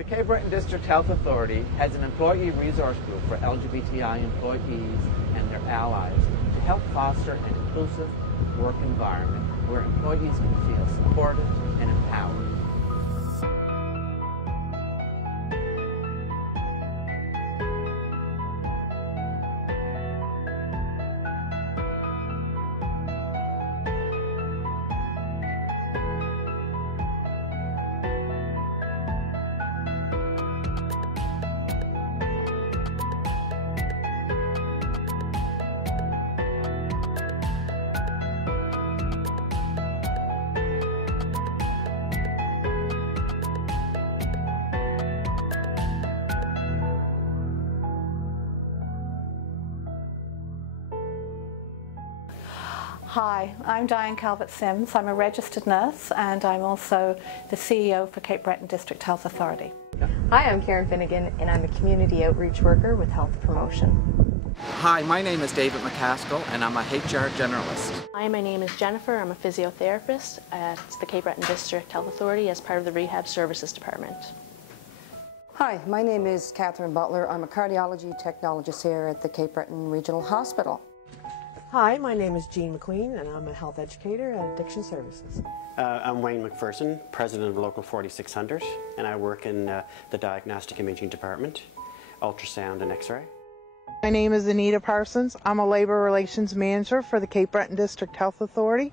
The Cape Breton District Health Authority has an employee resource group for LGBTI employees and their allies to help foster an inclusive work environment where employees can feel supported and empowered. Hi, I'm Diane Calvert-Sims. I'm a registered nurse and I'm also the CEO for Cape Breton District Health Authority. Hi, I'm Karen Finnegan and I'm a community outreach worker with Health Promotion. Hi, my name is David MacAskill and I'm a HR generalist. Hi, my name is Jennifer. I'm a physiotherapist at the Cape Breton District Health Authority as part of the Rehab Services Department. Hi, my name is Catherine Butler. I'm a cardiology technologist here at the Cape Breton Regional Hospital. Hi, my name is Jean McQueen and I'm a health educator at Addiction Services. I'm Wayne McPherson, President of Local 4600, and I work in the Diagnostic Imaging Department, ultrasound and x-ray. My name is Anita Parsons. I'm a Labor Relations Manager for the Cape Breton District Health Authority.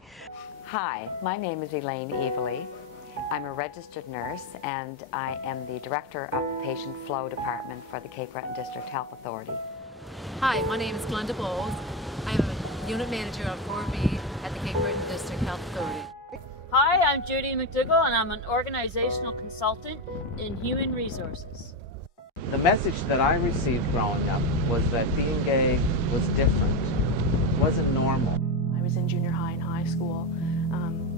Hi, my name is Elaine Evely. I'm a registered nurse and I am the Director of the Patient Flow Department for the Cape Breton District Health Authority. Hi, my name is Glenda Bowles. I'm a Unit Manager of 4B at the Cape Breton District Health Authority. Hi, I'm Judy McDougall and I'm an Organizational Consultant in Human Resources. The message that I received growing up was that being gay was different, wasn't normal. I was in junior high and high school.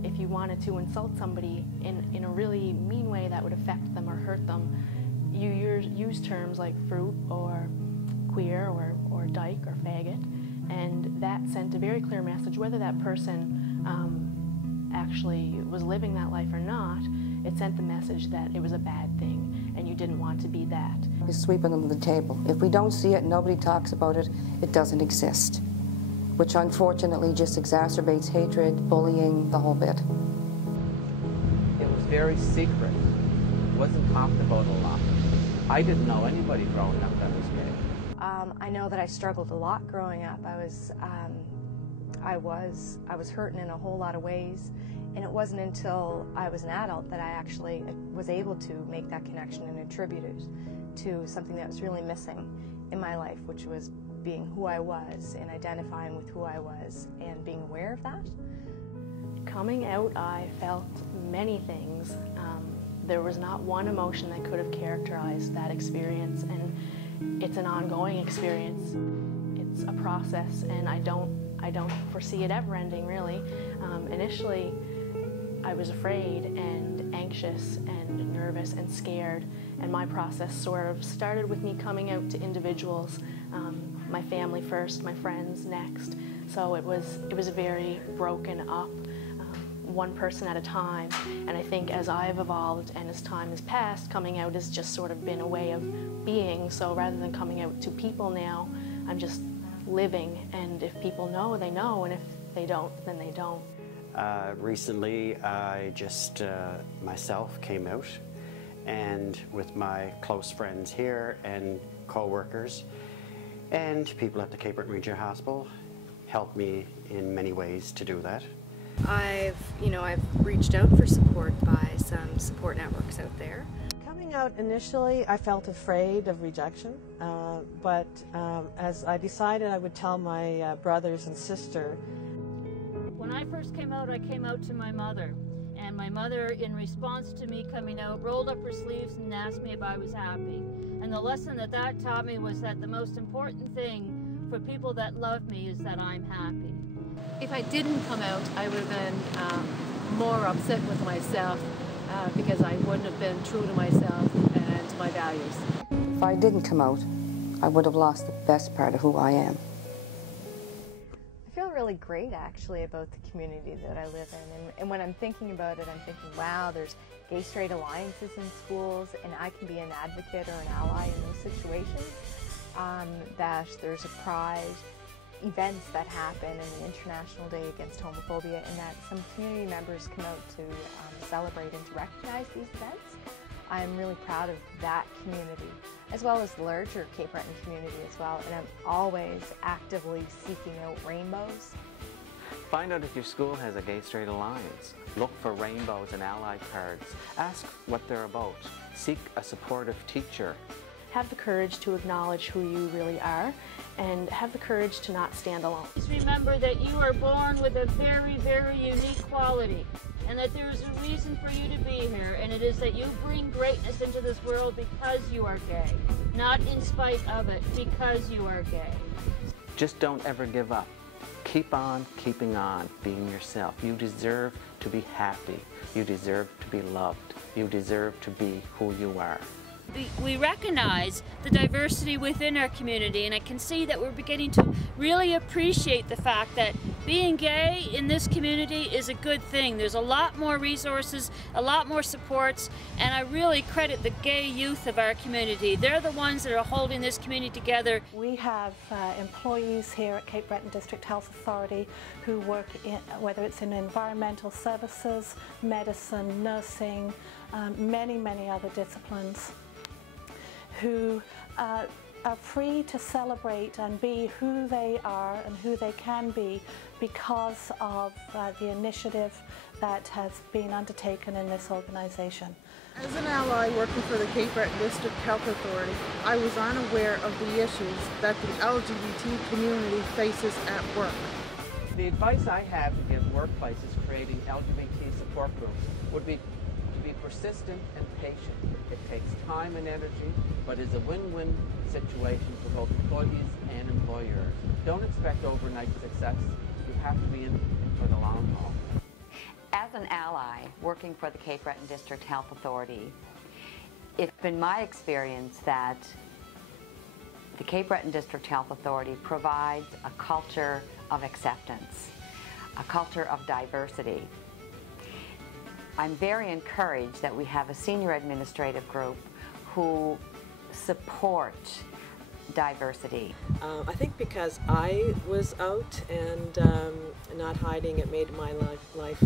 If you wanted to insult somebody in a really mean way that would affect them or hurt them, you use terms like fruit or queer or dyke or faggot, and that sent a very clear message. Whether that person actually was living that life or not, it sent the message that it was a bad thing and you didn't want to be that. We're sweeping under the table. If we don't see it, nobody talks about it, it doesn't exist, which unfortunately just exacerbates hatred, bullying, the whole bit. It was very secret. It wasn't talked about a lot. I didn't know anybody growing up that was gay. I know that I struggled a lot growing up. I was hurting in a whole lot of ways, and it wasn't until I was an adult that I actually was able to make that connection and attribute it to something that was really missing in my life, which was being who I was and identifying with who I was and being aware of that. Coming out, I felt many things. There was not one emotion that could have characterized that experience, and it's an ongoing experience. It's a process, and I don't foresee it ever ending, really. Initially, I was afraid and anxious and nervous and scared, and my process sort of started with me coming out to individuals, my family first, my friends next. So it was very broken up, one person at a time. And I think as I've evolved and as time has passed, coming out has just sort of been a way of being. So rather than coming out to people now, I'm just living, and if people know, they know, and if they don't, then they don't. Recently, I just myself came out, and with my close friends here and co-workers and people at the Cape Breton Regional Hospital helped me in many ways to do that. I've reached out for support by some support networks out there. Coming out initially, I felt afraid of rejection, but as I decided I would tell my brothers and sister. When I first came out, I came out to my mother. And my mother, in response to me coming out, rolled up her sleeves and asked me if I was happy. And the lesson that taught me was that the most important thing for people that love me is that I'm happy. If I didn't come out, I would have been more upset with myself because I wouldn't have been true to myself and to my values. If I didn't come out, I would have lost the best part of who I am. I feel really great actually about the community that I live in. And when I'm thinking about it, I'm thinking, wow, there's gay-straight alliances in schools, and I can be an advocate or an ally in those situations. That there's a pride, events that happen, and the International Day Against Homophobia, and that some community members come out to celebrate and to recognize these events. I'm really proud of that community, as well as the larger Cape Breton community as well, and I'm always actively seeking out rainbows. Find out if your school has a gay-straight alliance. Look for rainbows and ally cards. Ask what they're about. Seek a supportive teacher. Have the courage to acknowledge who you really are, and have the courage to not stand alone. Just remember that you are born with a very, very unique quality, and that there is a reason for you to be here, and it is that you bring greatness into this world because you are gay. Not in spite of it, because you are gay. Just don't ever give up. Keep on keeping on being yourself. You deserve to be happy. You deserve to be loved. You deserve to be who you are. We recognize the diversity within our community, and I can see that we're beginning to really appreciate the fact that being gay in this community is a good thing. There's a lot more resources, a lot more supports, and I really credit the gay youth of our community. They're the ones that are holding this community together. We have employees here at Cape Breton District Health Authority who work in, whether it's in environmental services, medicine, nursing, many other disciplines, who are free to celebrate and be who they are and who they can be because of the initiative that has been undertaken in this organization. As an ally working for the Cape Breton District Health Authority, I was unaware of the issues that the LGBT community faces at work. The advice I have to give workplaces creating LGBT support groups would be to be persistent and patient. It takes time and energy, but is a win-win situation for both employees and employers. Don't expect overnight success. You have to be in for the long haul. As an ally working for the Cape Breton District Health Authority, it's been my experience that the Cape Breton District Health Authority provides a culture of acceptance, a culture of diversity. I'm very encouraged that we have a senior administrative group who support diversity. I think because I was out and not hiding, it made my life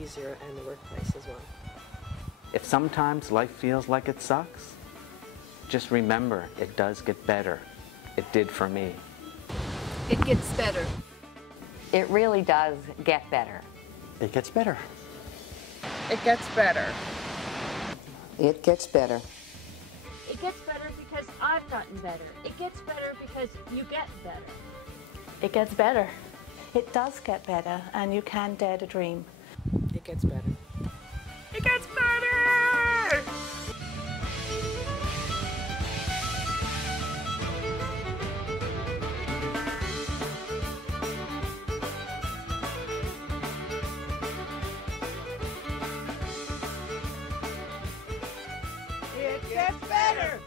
easier and the workplace as well. If sometimes life feels like it sucks, just remember it does get better. It did for me. It gets better. It really does get better. It gets better. It gets better. It gets better. It gets better because I've gotten better. It gets better because you get better. It gets better. It does get better, and you can dare to dream. It gets better. It gets better! It gets better!